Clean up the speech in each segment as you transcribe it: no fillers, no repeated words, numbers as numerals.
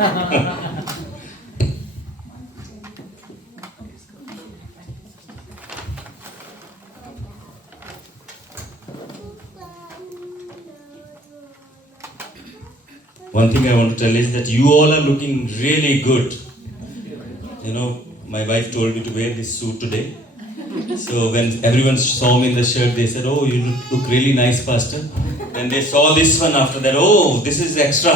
One thing I want to tell is that you all are looking really good. You know, my wife told me to wear this suit today. So when everyone saw me in the shirt, they said, "Oh, you look really nice, Pastor." And they saw this one after that. Oh, this is extra.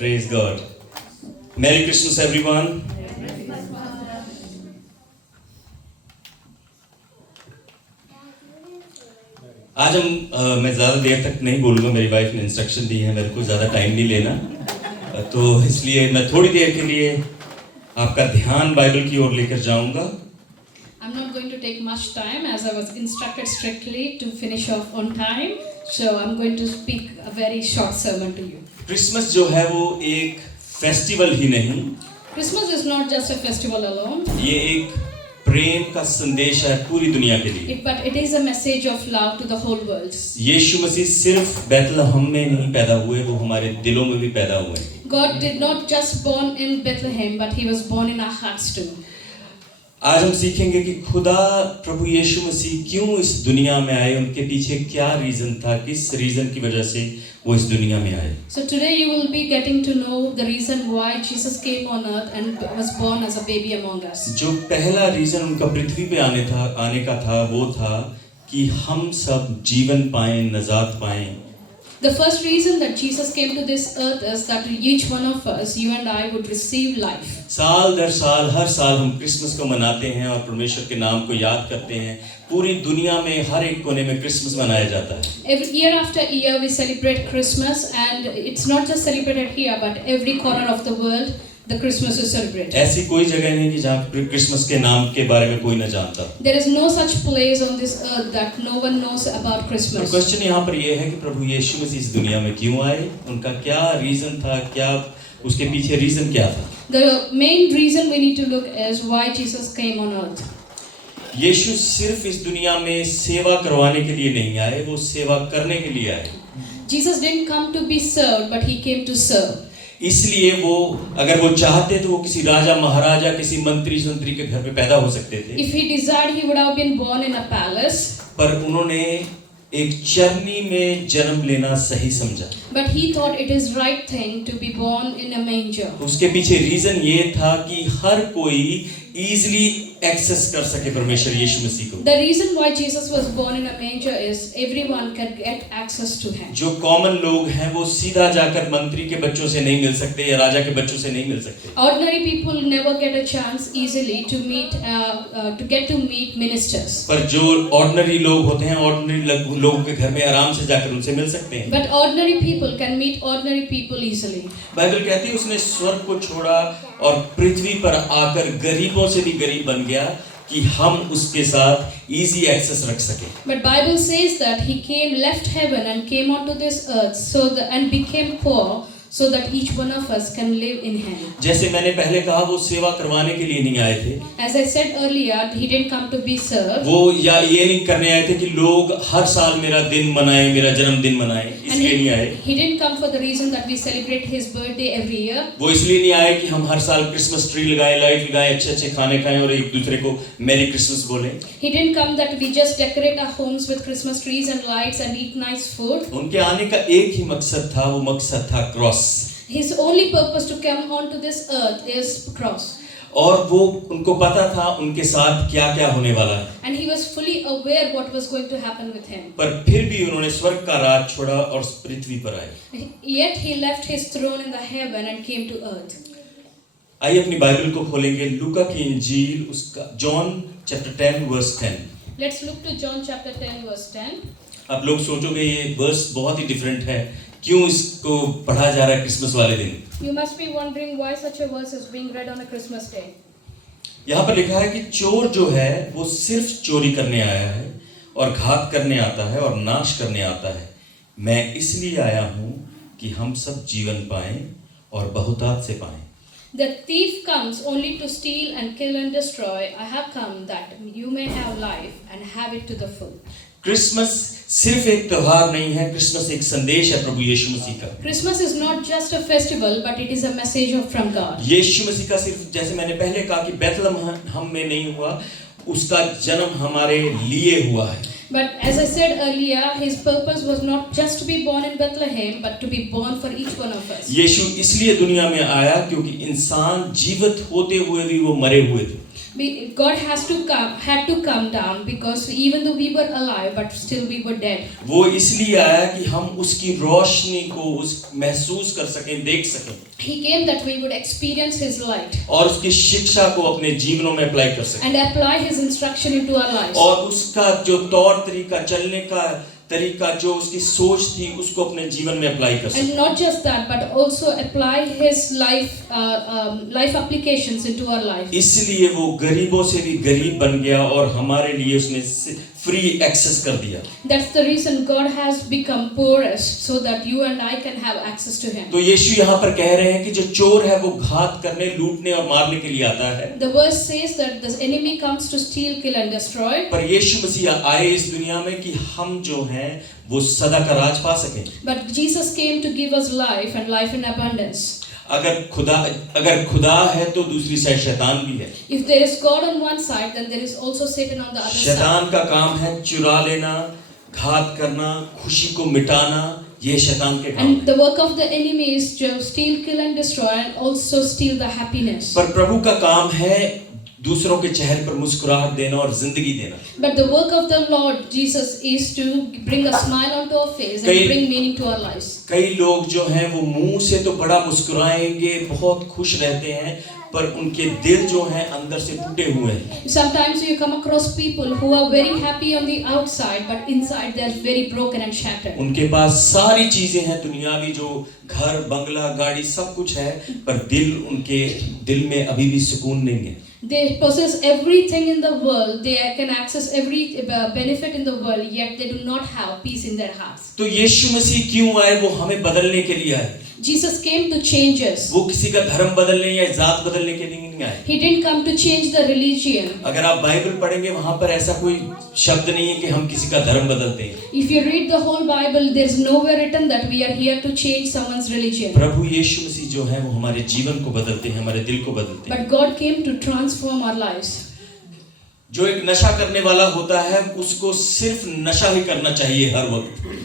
Praise God. Merry Christmas, everyone. आज मैं ज़्यादा देर तक नहीं बोलूँगा, मेरी wife ने instruction दी है मेरे को ज़्यादा टाइम नहीं लेना, तो इसलिए मैं थोड़ी देर के लिए आपका ध्यान बाइबल की ओर लेकर जाऊँगा. I'm not going to take much time as I was instructed strictly to finish off on time, so I'm going to speak a very short sermon to you. Christmas जो है वो एक फेस्टिवल ही नहीं, Christmas is not just a festival alone, ये एक प्रेम का संदेश है पूरी दुनिया के लिए. but it is a message of love to the whole world. यीशु मसीह सिर्फ बैतलहम में नहीं पैदा हुए, वो हमारे दिलों में भी पैदा हुए. God did not just born in Bethlehem, but he was born in our hearts too. आज हम सीखेंगे कि खुदा प्रभु यीशु मसीह क्यों इस दुनिया में आए, उनके पीछे क्या रीजन था, किस रीजन की वजह से वो इस दुनिया में आए. So today you will be getting to know the reason why Jesus came on earth and was born as a baby among us. जो पहला रीजन उनका पृथ्वी पे आने का था वो था कि हम सब जीवन पाएं, नजात पाएं. The first reason that Jesus came to this earth is that each one of us, you and I, would receive life. साल दर साल हर साल हम क्रिसमस को मनाते हैं और परमेश्वर के नाम को याद करते हैं. पूरी दुनिया में हर एक कोने में क्रिसमस मनाया जाता है. Every year after year we celebrate Christmas, and it's not just celebrated here, but every corner of the world the Christmas is celebrated. ऐसी कोई जगह नहीं कि जहाँ क्रिसमस के नाम के बारे में कोई न जानता. There is no such place on this earth that no one knows about Christmas. तो क्वेश्चन यहाँ पर ये है कि प्रभु यीशु मसीह इस दुनिया में क्यों आए, उनका क्या रीजन था, क्या उसके पीछे रीजन क्या था. The main reason we need to look is why Jesus came on earth. यीशु सिर्फ इस दुनिया में सेवा करवाने के लिए नहीं आए, वो सेवा करने के लिए आए. Jesus didn't come to be served, but he came to serve. इसलिए वो अगर वो चाहते तो वो किसी राजा महाराजा, किसी मंत्री संतरी के घर पे पैदा हो सकते थे. If he desired, he would have been born in a palace. पर उन्होंने एक चरनी में जन्म लेना सही समझा. But he thought it is right thing to be born in a manger. उसके पीछे रीजन ये था कि हर कोई इजीली एक्सेस कर सके परमेश्वर यीशु मसीह को. The reason why Jesus was born in a manger is everyone can get access to him. जो कॉमन लोग हैं वो सीधा जाकर मंत्री के बच्चों से नहीं मिल सकते या राजा के बच्चों से नहीं मिल सकते. Ordinary people never get a chance easily to meet ministers. पर जो ऑर्डिनरी लोग होते हैं, ऑर्डिनरी लोगों के घर में आराम से जाकर उनसे मिल सकते हैं. But ordinary people can meet ordinary people easily. Bible कहती है उसने स्वर्ग को छोड़ा और पृथ्वी पर आकर गरीबों से भी गरीब बन गया कि हम उसके साथ इजी एक्सेस रख सके. But Bible says that he left heaven and came onto this earth and became poor, so that each one of us can live in him. जैसे मैंने पहले कहा, वो सेवा करवाने के लिए नहीं आए थे. As I said earlier, he didn't come to be served. वो या ये नहीं करने आए थे कि लोग हर साल मेरा दिन मनाएं, मेरा जन्मदिन मनाएं, इसलिए नहीं आए. He didn't come for the reason that we celebrate his birthday every year. वो इसलिए नहीं आए कि हम हर साल क्रिसमस ट्री लगाएं, लाइट लगाएं, अच्छे-अच्छे खाने खाएं और एक दूसरे को मैरी क्रिसमस बोलें. He didn't come that we just decorate our homes with Christmas trees and lights and eat nice food. उनके आने का एक ही मकसद था, वो मकसद था cross. His only purpose to come onto this earth is cross. और वो उनको पता था उनके साथ क्या-क्या होने वाला है. And he was fully aware what was going to happen with him. पर फिर भी उन्होंने स्वर्ग का राज छोड़ा और पृथ्वी पर आए. Yet he left his throne in the heaven and came to earth. आइए अपनी बाइबल को खोलेंगे, लूका की इंजील, उसका John chapter 10 verse 10. Let's look to John chapter 10 verse 10. आप लोग सोचोगे ये वर्स बहुत ही डिफरेंट है, क्यों इसको पढ़ा जा रहा है क्रिसमस वाले दिन. You must be wondering why such a verse is being read on a Christmas day. यहाँ पर लिखा है कि चोर जो है वो सिर्फ चोरी करने आया है और घात करने आता है और नाश करने आता है. मैं इसलिए आया हूँ कि हम सब जीवन पाएं और बहुतायत से पाएं. The thief comes only to steal and kill and destroy. I have come that you may have life and have it to the full. Christmas सिर्फ एक त्योहार नहीं है, क्रिसमस एक संदेश है प्रभु यीशु मसीह का। Christmas is not just a festival, but it is a message from God. यीशु मसीह का सिर्फ, जैसे मैंने पहले कहा कि बैतलहम में नहीं हुआ, उसका जन्म हमारे लिए हुआ है। But as I said earlier, his purpose was not just to be born in Bethlehem, but to be born for each one of us. यीशु इसलिए दुनिया में आया क्योंकि इंसान जीवित होते हुए भी वो मरे हुए थे। God had to come down because even though we were alive, but still we were dead. वो इसलिए आया कि हम उसकी रोशनी को महसूस कर सकें, देख सकें। He came that we would experience his light और उसकी शिक्षा को अपने जीवनों में अप्लाई कर सकें। and apply his instruction into our lives. और उसका जो तौर तरीका, चलने का तरीका, जो उसकी सोच थी, उसको अपने जीवन में अप्लाई कर सकें। And not just that, but also apply his life applications into our life. इसलिए वो गरीबों से भी गरीब बन गया और हमारे लिए उसने फ्री एक्सेस कर दिया। That's the reason God has become poorest, so that you and I can have access to him. तो यीशु यहाँ पर कह रहे हैं कि जो चोर है वो घात करने, लूटने और मारने के लिए आता है। The verse says that the enemy comes to steal, kill and destroy. पर यीशु मसीह आए इस दुनिया में कि हम जो हैं वो सदा का राज पा सकें। But Jesus came to give us life and life in abundance. अगर खुदा है तो दूसरी साइड शैतान भी है। If there is God on one side, then there is also Satan on the other शैतान side. का काम है चुरा लेना, घात करना, खुशी को मिटाना, ये शैतान के काम And है। the work of the enemy is to steal, kill and destroy, and also steal the happiness. पर प्रभु का काम है दूसरों के चेहरे पर मुस्कुराहट देना और जिंदगी देना। But the work of the Lord Jesus is to bring a smile onto our face and bring meaning to our lives. कई लोग जो हैं वो मुंह से तो बड़ा मुस्कुराएंगे, बहुत खुश रहते हैं, पर उनके दिल जो हैं अंदर से टूटे हुए हैं। Sometimes you come across people who are very happy on the outside, but inside they are very broken and shattered. उनके पास सारी चीजें हैं दुनियावी, जो घर, बंगला, गाड़ी, सब कुछ है, पर उनके दिल में अभी भी सुकून नहीं है। They possess everything in the world, they can access every benefit in the world, yet they do not have peace in their hearts. तो यीशु मसीह क्यों आए? वो हमें बदलने के लिए आए। Jesus came to change us. वो किसी का धर्म बदलने या जात बदलने के लिए नहीं आए। He didn't come to change the religion. अगर आप बाइबल पढ़ेंगे वहां पर ऐसा कोई शब्द नहीं है कि हम किसी का धर्म बदलते हैं। If you read the whole Bible, there is nowhere written that we are here to change someone's religion. प्रभु यीशु मसीह जो है वो हमारे जीवन को बदलते हैं, हमारे दिल को बदलते हैं। But God came to transform our lives. जो एक नशा करने वाला होता है उसको सिर्फ नशा ही करना चाहिए हर वक्त।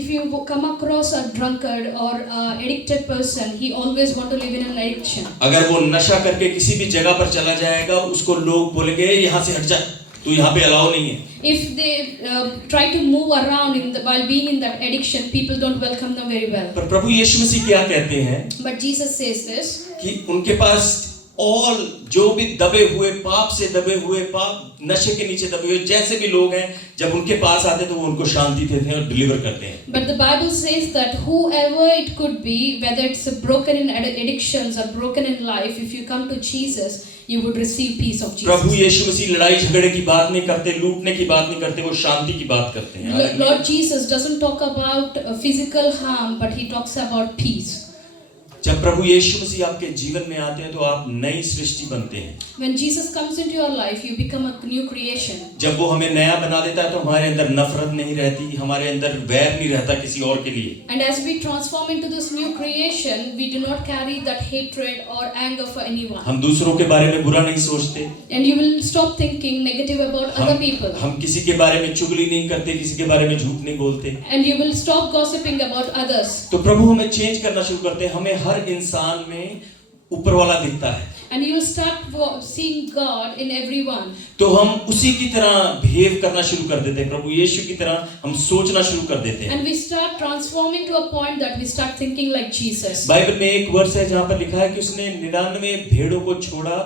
If you come across a drunkard or addicted person, he always want to live in an addiction. अगर वो नशा करके किसी भी जगह पर चला जाएगा, उसको लोग बोलेंगे यहाँ से हट जा, तू यहाँ पे अलाउ नहीं है। If they try to move around while being in that addiction, people don't welcome them very well. पर प्रभु यीशु मसीह क्या कहते हैं But Jesus says this, कि उनके पास और जो भी दबे हुए, पाप से दबे हुए, पाप नशे के नीचे दबे हुए जैसे भी लोग हैं, जब उनके पास आते तो वो उनको शांति देते हैं और डिलीवर करते हैं। but the Bible says that whoever it could be, whether it's broken in addictions or broken in life, if you come to Jesus, you would receive peace of Jesus. प्रभु यीशु मसीह लड़ाई झगड़े की बात नहीं करते, लूटने की बात नहीं करते, वो शांति की बात करते हैं। Lord Jesus doesn't talk about physical harm, but he talks about peace. जब प्रभु यीशु मसीह आपके जीवन में आते हैं तो आप नई सृष्टि बनते हैं। When Jesus comes into your life, you become a new creation. जब वो हमें नया बना देता है तो हमारे अंदर नफरत नहीं रहती, हमारे अंदर वैर नहीं रहता किसी और के लिए। And as we transform into this new creation, we do not carry that hatred or anger for anyone. हम दूसरों के बारे में बुरा नहीं सोचते। And you will stop thinking negative about other people. हम किसी के बारे में चुगली नहीं करते, किसी के बारे में झूठ नहीं बोलते। And you will stop gossiping about others. तो प्रभु हमें चेंज करना शुरू करते हैं, हमें हर इंसान में ऊपर वाला दिखता है। And you will start seeing God in everyone. तो हम उसी की तरह बिहेव करना शुरू कर देते हैं, प्रभु यीशु की तरह हम सोचना शुरू कर देते हैं। And we start transforming to a point that we start thinking like Jesus. Bible में एक वर्स है जहाँ पर लिखा है कि उसने 99 भेड़ों को छोड़ा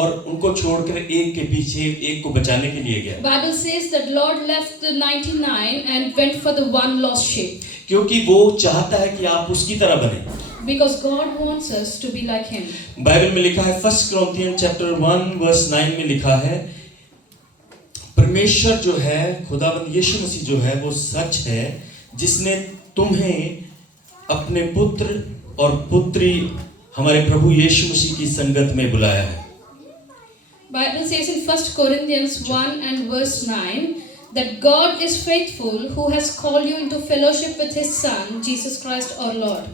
और उनको छोड़कर एक के पीछे एक को बचाने के लिए गया। Bible says that Lord left the 99 and went for the one lost sheep. क्योंकि वो चाहता है कि आप उसकी तरह बने। Because God wants us to be like Him. Bible में लिखा है 1 Corinthians chapter 1 verse 9 में लिखा है, परमेश्वर जो है, खुदाबंद यीशु मसीह जो है वो सच है, जिसने तुम्हें अपने पुत्र और पुत्री हमारे प्रभु यीशु मसीह की संगत में बुलाया है। Bible says in 1 Corinthians 1 and verse 9 that God is faithful who has called you into fellowship with his son Jesus Christ our Lord.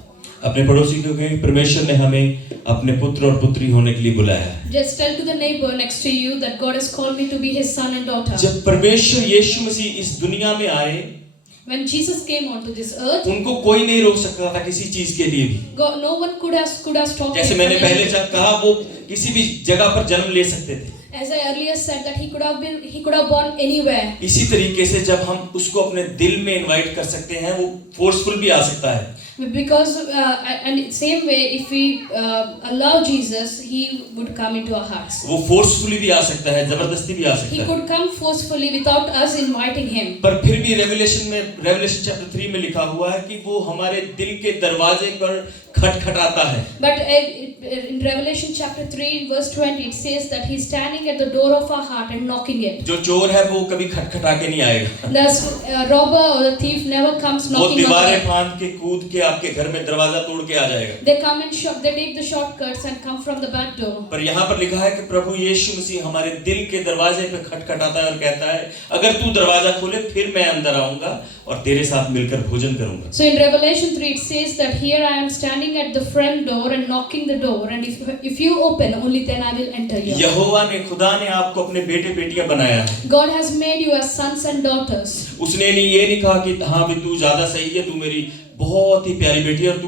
अपने पड़ोसी को कहें परमेश्वर ने हमें अपने पुत्र और पुत्री होने के लिए बुलाया है। Just tell to the neighbor next to you that God has called me to be his son and daughter. जब परमेश्वर यीशु मसीह इस दुनिया में आए, When Jesus came onto this earth, उनको कोई नहीं रोक सकता था किसी चीज के लिए भी। God, no one could have stopped जैसे him मैंने from पहले anything. कहा, वो किसी भी जगह पर जन्म ले सकते थे। As I earlier said that he could have born anywhere. इसी तरीके से जब हम उसको अपने दिल में इनवाइट कर सकते हैं, वो फोर्सफुल भी आ सकता है। Because and same way, if we allow Jesus, he would come into our hearts. वो फोर्सफुली भी आ सकता है, जबरदस्ती भी आ He सकता है। could come forcefully without us inviting him. पर फिर भी रेवलेशन चैप्टर 3 में लिखा हुआ है कि वो हमारे दिल के दरवाजे पर खटखटाता है। But in Revelation chapter 3 verse 20 it says that he's standing at the door of our heart and knocking it. जो चोर है वो कभी खटखटा के नहीं आएगा। The robber or the thief never comes वो knocking on दीवारें it. फांद के कूद के आपके घर में दरवाजा तोड़ के आ जाएगा। They come and they take the shortcuts and come from the back door. पर यहाँ पर लिखा है कि प्रभु यीशु मसीह हमारे दिल के दरवाजे पे खटखटाता है और कहता है, अगर तू दरवाजा खोले फिर मैं अंदर आऊंगा और तेरे साथ मिलकर भोजन करूंगा। So in Revelation 3 it says that here I am standing at the front door and knocking the door, and if you open only then I will enter you. यहोवा ने, खुदा ने आपको अपने बेटे बेटियां बनाया है। God has made you as sons and daughters. उसने ये नहीं कहा कि हाँ भी तू ज्यादा सही है, तू मेरी बहुत ही प्यारी बेटी है और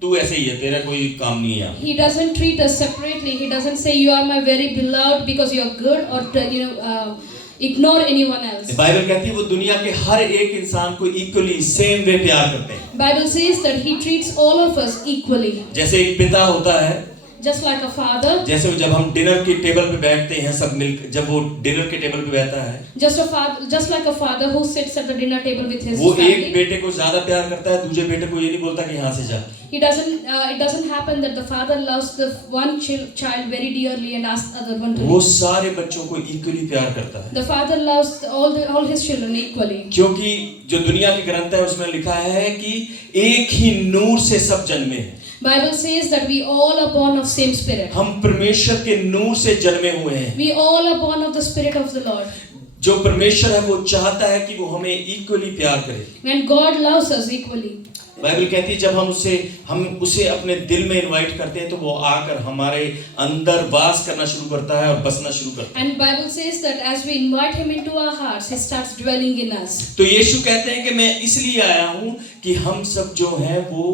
तू ऐसे ही है, तेरा कोई काम नहीं है। He doesn't treat us separately. He doesn't say you are my very beloved because you are good, or ignore anyone else. Bible कहती है वो दुनिया के हर एक इंसान को इक्वली सेम वे प्यार करते हैं। Bible says that he treats all of us equally. जैसे एक पिता होता है, Just like a father. जैसे जब हम डिनर के टेबल पे बैठते हैं सब मिलकर, जब वो डिनर के टेबल पे बैठता है, Just like a father who sits at the dinner table with his वो family. एक बेटे को ज्यादा प्यार करता है, दूसरे बेटे को ये नहीं बोलता कि यहाँ से जा। It doesn't happen that the father loves the one child very dearly and asks the other one to वो leave. सारे बच्चों को इक्वली प्यार करता है। The father loves all his children equally. क्योंकि जो दुनिया के ग्रंथ है उसमें लिखा है कि एक ही नूर से सब जन्मे हैं। Bible says that we all are born of same spirit. हम परमेश्वर के नूर से जन्मे हुए हैं। We all are born of the spirit of the Lord. जो परमेश्वर है वो चाहता है कि वो हमें इक्वली प्यार करे। When God loves us equally. Bible कहती है जब हम उसे अपने दिल में इनवाइट करते हैं तो वो आकर हमारे अंदर वास करना शुरू करता है और बसना शुरू करता है। And Bible says that as we invite him into our hearts, he starts dwelling in us. तो यीशु कहते हैं कि मैं इसलिए आया हूँ कि हम सब जो हैं वो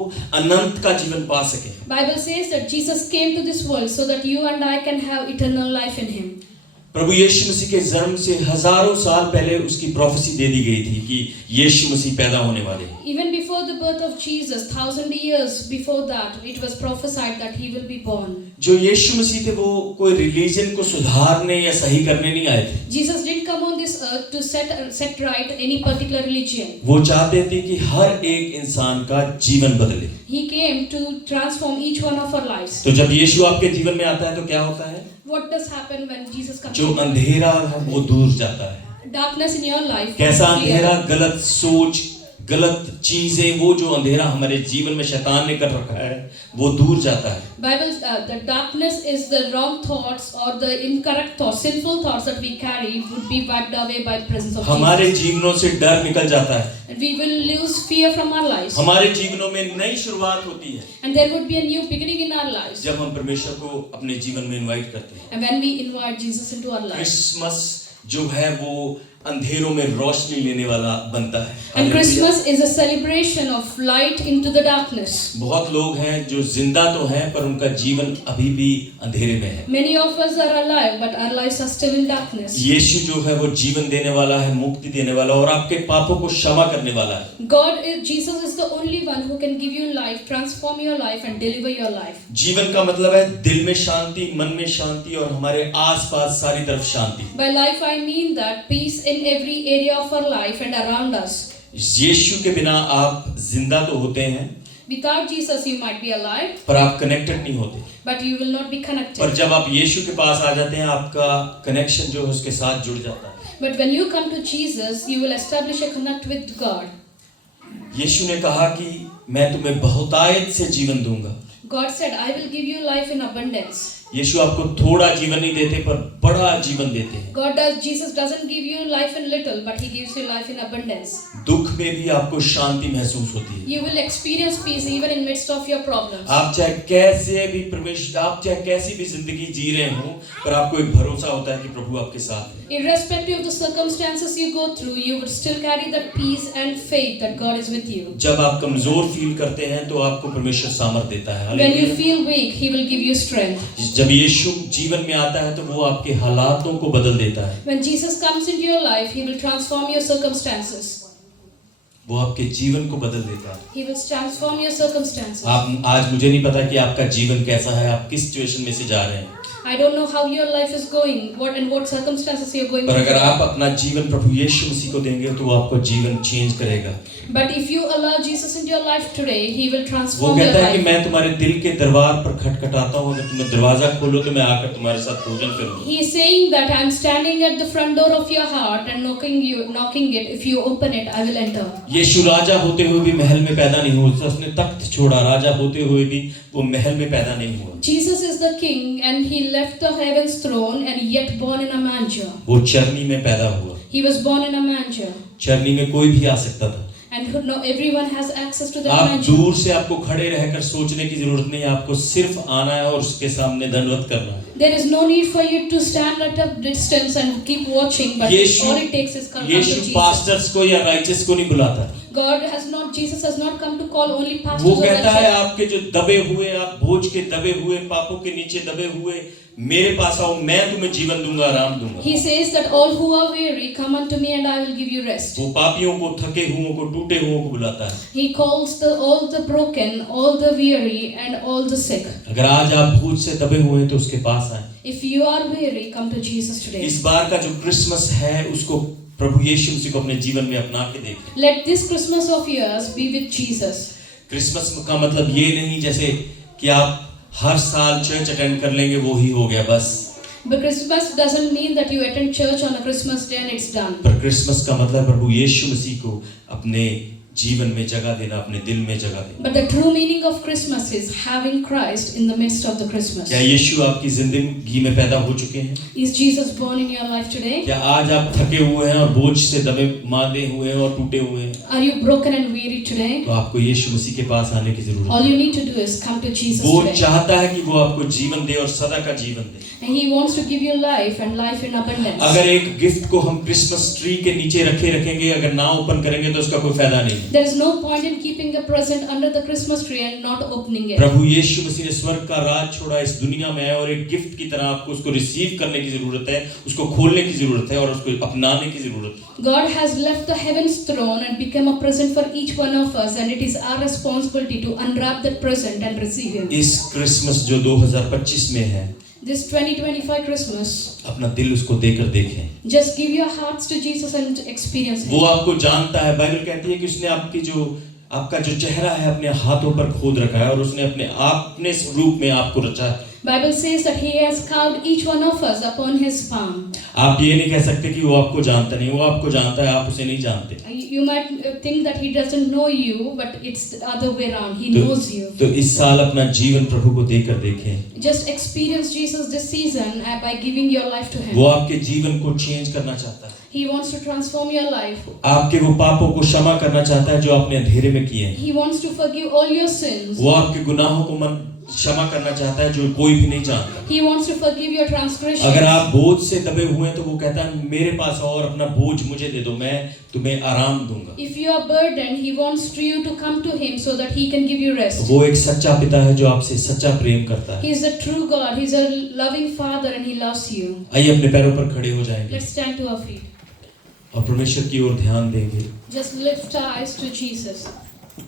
अनंत का जीवन पा सकें। Bible says that Jesus came to this world so that you and I can have eternal life in him. प्रभु यीशु मसीह के जन्म से हजारों साल पहले उसकी प्रोफेसी दे दी गई थी कि यीशु मसीह पैदा होने वाले हैं। Even before the birth of Jesus, 1,000 years before that, it was prophesied that he will be born. जो यीशु मसीह थे वो कोई रिलीजन को सुधारने या सही करने नहीं आए थे। Jesus didn't come on this earth to set right any particular religion. वो चाहते थे कि हर एक इंसान का जीवन बदले। He came to transform each one of our lives. तो जब यीशु आपके जीवन में आता है तो क्या होता है? What does happen when Jesus comes? जो अंधेरा है वो दूर जाता है। Darkness in your life. कैसा अंधेरा? गलत सोच, गलत चीजें, वो जो अंधेरा हमारे जीवन में शैतान ने कर रखा है वो दूर जाता है। Bible, the darkness is the wrong thoughts or the incorrect thoughts, sinful thoughts that we carry would be wiped away by the presence of हमारे Jesus. जीवनों से डर निकल जाता है। And we will lose fear from our lives. हमारे जीवनों में नई शुरुआत होती है And there would be a new beginning in our lives. जब हम परमेश्वर को अपने जीवन में इनवाइट करते हैं। And when we invite Jesus into our lives. Christmas जो है वो अंधेरों में रोशनी लेने वाला बनता है। And Christmas is a celebration of light into the darkness. बहुत लोग हैं जो जिंदा तो हैं पर उनका जीवन अभी भी अंधेरे में है। Many of us are alive, but our lives are still in darkness. यीशु जो है वो जीवन देने वाला है, मुक्ति देने वाला और आपके पापों को क्षमा करने वाला है। Jesus is the only one who can give you life, transform your life and deliver your life. जीवन का मतलब है दिल में शांति, मन में शांति और हमारे आसपास सारी तरफ शांति। By life I mean that peace in every area of our life and around us. यीशु के बिना आप जिंदा तो होते हैं, Without Jesus you might be alive, पर आप कनेक्टेड नहीं होते। but you will not be connected. पर जब आप यीशु के पास आ जाते हैं आपका कनेक्शन जो है उसके साथ जुड़ जाता है। But when you come to Jesus, you will establish a connect with God. यीशु ने कहा कि मैं तुम्हें बहुतायत से जीवन दूंगा। God said, I will give you life in abundance. यीशु आपको थोड़ा जीवन नहीं देते पर बड़ा जीवन देते हैं। Jesus doesn't give you life in little, but He gives you life in abundance. दुख में भी आपको शांति महसूस होती है। You will experience peace even in midst of your problems. आप चाहे कैसे भी आप चाहे कैसी भी जिंदगी जी रहे हो, पर आपको एक भरोसा होता है कि प्रभु आपके साथ है। Irrespective of the circumstances you go through, you would still carry that peace and faith that God is with you. जब आप कमजोर फील करते हैं तो आपको परमेश्वर सामर्थ देता है। When you feel weak, He will give you strength. जब यीशु जीवन में आता है तो वो आपके हालातों को बदल देता है। When Jesus comes into your life, He will transform your circumstances. वो आपके जीवन को बदल देता है। He will transform your circumstances. आप आज मुझे नहीं पता कि आपका जीवन कैसा है, आप किस सिचुएशन में से जा रहे हैं। I don't know how your life is going, what circumstances you're going पर through. अगर आप अपना जीवन प्रभु यीशु मसीह को देंगे तो वो आपको जीवन चेंज करेगा। But if you allow Jesus into your life today, He will वो transform your कहता है कि life. मैं तुम्हारे दिल के दरबार पर खटखटाता हूँ, अगर तुम्हें दरवाजा खोलो तो मैं आकर तुम्हारे साथ भोजन करूँगा। He is saying that I'm standing at the front door of your heart and knocking it. If you open it, I will enter. यीशु राजा होते हुए भी महल में पैदा नहीं हुआ, उसने तख्त छोड़ा। राजा होते हुए भी वो महल में पैदा नहीं हुआ। Jesus is the King, and He left the heaven's throne and yet born in a manger. वो चरनी में पैदा हुआ। He was born in a manger, चरनी में कोई भी आ सकता था। and no everyone has access to that आप manger. दूर से आपको खड़े रहकर सोचने की जरूरत नहीं है, आपको सिर्फ आना है और उसके सामने दंडवत करना है। There is no need for you to stand at a distance and keep watching, but all it takes is come to यीशु Jesus. पास्टर्स को या राइचस को नहीं बुलाता। Jesus has not come to call only वो pastors or कहता है righteous. आपके जो दबे हुए, आप बोझ के दबे हुए, पापों के नीचे दबे हुए, मेरे पास आओ, मैं तुम्हें जीवन दूंगा, आराम दूंगा। He says that all who are weary, come unto me and I will give you rest. वो पापियों को, थके हुओं को, टूटे हुओं को बुलाता है। He calls all the broken, all the weary and all the sick. अगर आज आप बोझ से दबे हुए हैं तो उसके पास आए। If you are weary, come to Jesus today. इस बार का जो क्रिसमस है उसको प्रभु यीशु मसीह को अपने जीवन में अपना के देखें। Let this Christmas of yours be with Jesus. Christmas का मतलब ये नहीं जैसे कि आप हर साल चर्च अटेंड कर लेंगे वो ही हो गया बस। But Christmas doesn't mean that you attend church on a Christmas day and it's done. पर क्रिसमस का मतलब प्रभु यीशु मसीह को अपने जीवन में जगह देना, अपने दिल में जगह देना। But the true meaning of Christmas is having Christ in the midst of the Christmas. क्या यीशु आपकी जिंदगी में पैदा हो चुके हैं? Is Jesus born in your life today? क्या आज आप थके हुए हैं और बोझ से दबे मांदे हुए हैं और टूटे हुए हैं? Are you broken and weary today? तो आपको यीशु मसीह के पास आने की जरूरत All है। you need to do is come to Jesus वो today. चाहता है कि वो आपको जीवन दे और सदा का जीवन दे। And He wants to give you life and life in abundance. अगर एक गिफ्ट को हम क्रिसमस ट्री के नीचे रखेंगे, अगर ना ओपन करेंगे तो उसका कोई फायदा नहीं है। There is no point in keeping a present under the Christmas tree and not opening it. प्रभु यीशु मसीह ने स्वर्ग का राज छोड़ा, इस दुनिया में है और एक गिफ्ट की तरह आपको उसको रिसीव करने की जरूरत है, उसको खोलने की जरूरत है और उसको अपनाने की जरूरत है। God has left the heaven's throne and become a present for each one of us, and it is our responsibility to unwrap that present and receive Him. इस क्रिसमस जो 2025 में है, This 2025 Christmas, अपना दिल उसको देकर देखें। just give your hearts to Jesus and experience वो Him. आपको जानता है। बाइबल कहती है कि उसने आपका जो चेहरा है अपने हाथों पर खोद रखा है और उसने अपने रूप में आपको रचा है। Bible says that He has carved each one of us upon His palm. आप ये नहीं कह सकते कि वो आपको जानता नहीं, वो आपको जानता है, आप उसे नहीं जानते। You might think that He doesn't know you, but it's the other way around. He knows you. तो इस साल अपना जीवन प्रभु को देकर देखें। Just experience Jesus this season by giving your life to Him. वो आपके जीवन को चेंज करना चाहता है। He wants to transform your life. आपके वो पापों को क्षमा करना चाहता है जो आपने अंधेरे में किए हैं। He wants to forgive all your sins. वो आपके गुनाहों को क्षमा करना चाहता है जो कोई भी नहीं जानता। He wants to forgive your transgressions. अगर आप बोझ से दबे हुए हैं तो वो कहता है मेरे पास आओ और अपना बोझ मुझे दे दो, मैं तुम्हें आराम दूंगा। If you are burdened, He wants you to come to Him so that He can give you rest. वो एक सच्चा पिता है जो आपसे सच्चा प्रेम करता है। He is a true God. He is a loving Father and He loves you. आइए अपने पैरों पर खड़े हो जाएंगे Let's stand to our feet. और परमेश्वर की ओर ध्यान देंगे Just lift our eyes to Jesus.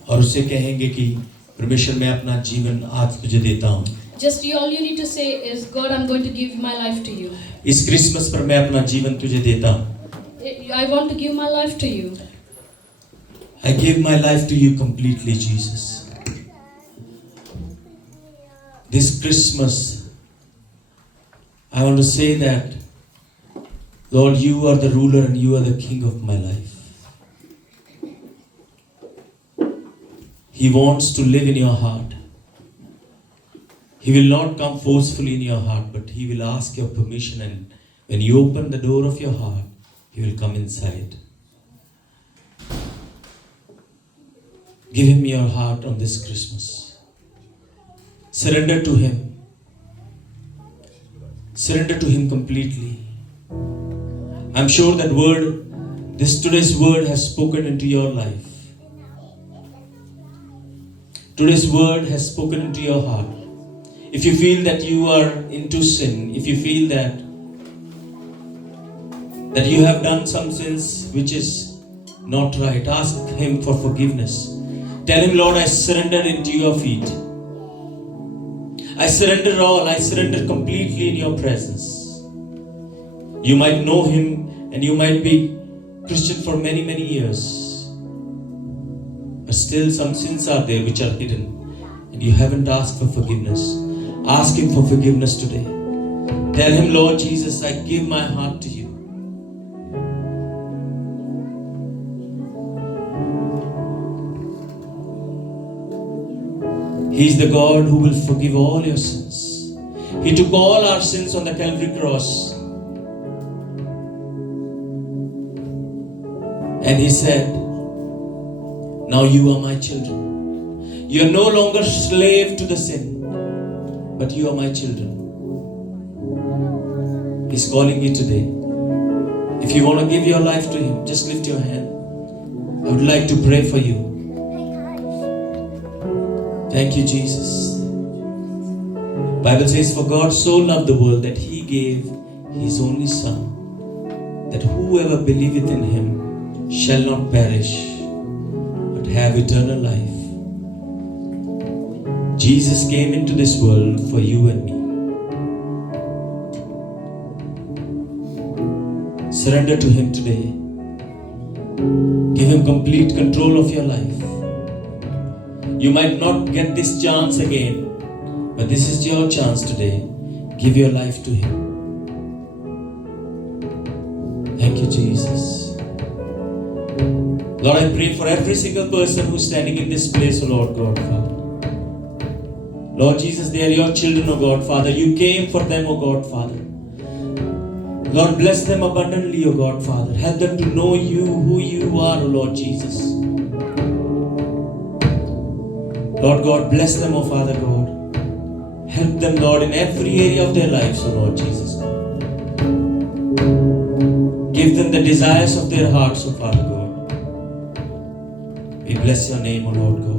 और उससे कहेंगे कि परमेश्वर मैं अपना जीवन आज तुझे देता हूँ। Just all you need to say is, God, I'm going to give my life to you. इस क्रिसमस पर मैं अपना जीवन तुझे देता हूँ। I want to give my life to you. I give my life to you completely, Jesus. This Christmas, I want to say that, Lord, you are the ruler and you are the king of my life. He wants to live in your heart. He will not come forcefully in your heart, but He will ask your permission, and when you open the door of your heart, He will come inside. Give Him your heart on this Christmas. Surrender to Him. Surrender to Him completely. I'm sure that today's word has spoken into your life. Today's word has spoken into your heart. If you feel that you are into sin, if you feel that you have done some sins which is not right, ask Him for forgiveness. Tell Him, Lord, I surrender into your feet. I surrender all. I surrender completely in your presence. You might know Him and you might be Christian for many, many years. But still some sins are there which are hidden and you haven't asked for forgiveness. Ask Him for forgiveness today. Tell Him, Lord Jesus, I give my heart to you. He is the God who will forgive all your sins. He took all our sins on the Calvary cross. And He said, now you are my children. You are no longer slave to the sin, but you are my children. He's calling you today. If you want to give your life to Him, just lift your hand. I would like to pray for you. Thank you, Jesus. Bible says, for God so loved the world that He gave His only Son, that whoever believeth in Him shall not perish, but have eternal life. Jesus came into this world for you and me. Surrender to Him today. Give Him complete control of your life. You might not get this chance again, but this is your chance today. Give your life to Him. Thank you, Jesus. Lord, I pray for every single person who's standing in this place, O Lord God, Father. Lord Jesus, they are your children, O God, Father. You came for them, O God, Father. Lord, bless them abundantly, O God, Father. Help them to know you, who you are, O Lord Jesus. Lord God, bless them, O Father God. Help them, Lord, in every area of their lives, O Lord Jesus. Give them the desires of their hearts, O Father God. We bless your name, O Lord God.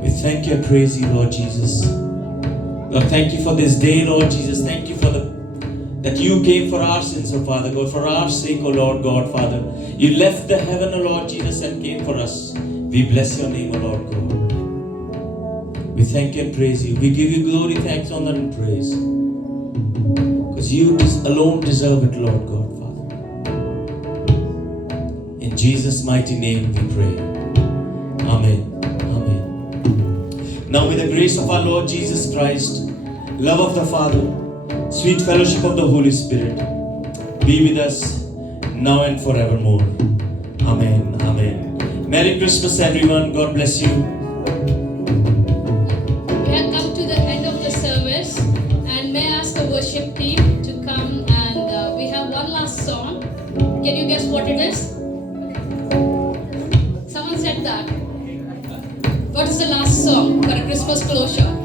We thank you and praise you, Lord Jesus. Lord, thank you for this day, Lord Jesus. Thank you for that you came for our sins, O Father God, for our sake, O Lord God, Father. You left the heaven, O Lord Jesus, and came for us. We bless your name, O Lord God. We thank you and praise you. We give you glory, thanks, honor, and praise. Because you alone deserve it, Lord God, Father. In Jesus' mighty name we pray. Amen. Now with the grace of our Lord Jesus Christ, love of the Father, sweet fellowship of the Holy Spirit, be with us now and forevermore. Amen. Amen. Merry Christmas, everyone. God bless you. We have come to the end of the service, and may I ask the worship team to come, and we have one last song. Can you guess what it is? Someone said that. What is the last song for a Christmas closure?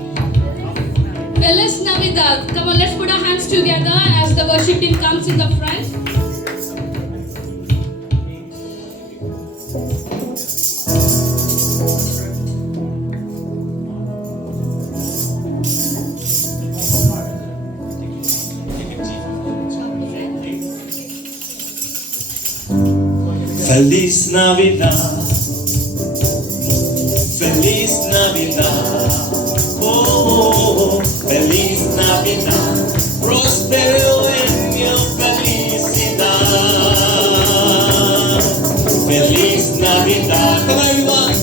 Feliz Navidad. Come on, let's put our hands together as the worship team comes in the front. Feliz Navidad. Feliz Navidad, oh, Feliz Navidad, próspero año, felicidad. Feliz Navidad, come on everyone.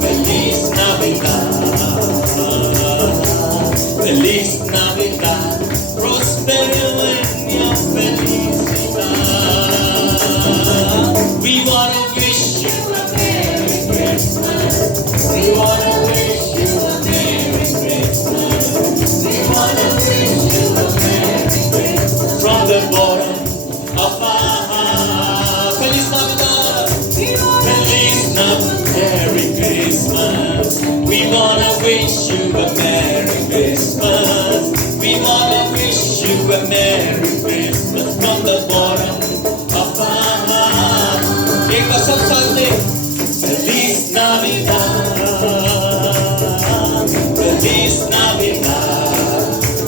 Feliz Navidad, Feliz Navidad, próspero año, felicidad. We want to wish you a Merry Christmas. We want to wish you a Merry Christmas. We wanna wish you a Merry Christmas from the bottom of our heart. एक बार सब साथ में Feliz Navidad, Feliz Navidad,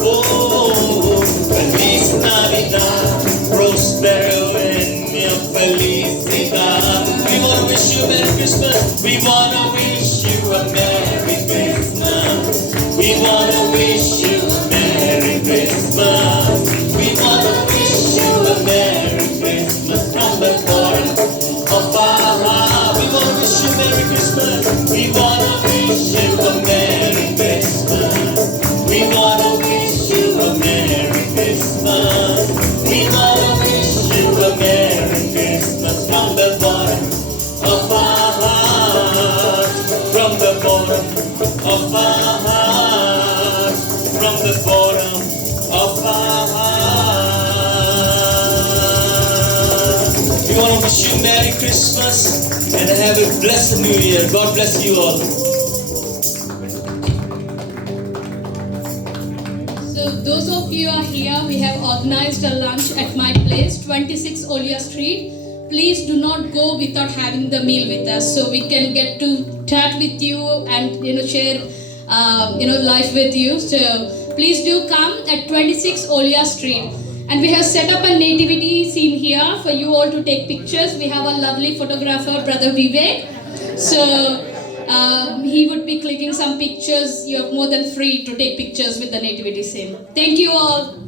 oh Feliz Navidad, prospero en mi felicidad. We wanna wish you a Merry Christmas. We wanna wish you a Merry Christmas. We wanna wish you a Merry Christmas. We wanna wish you a Merry Christmas from the bottom of our heart. We wanna wish you a Merry Christmas. We wanna wish you a Merry Christmas. We wanna wish you a Merry Christmas. We wanna wish you a Merry Christmas from the bottom of our heart. From the bottom of our heart. From the bottom of our heart. We want to wish you Merry Christmas and have a blessed New Year. God bless you all. So those of you are here, we have organized a lunch at my place, 26 Olia Street. Please do not go without having the meal with us, so we can get to chat with you and share life with you. So please do come at 26 Olia Street. And we have set up a nativity scene here for you all to take pictures. We have a lovely photographer, Brother Vivek. So he would be clicking some pictures. You are more than free to take pictures with the nativity scene. Thank you all.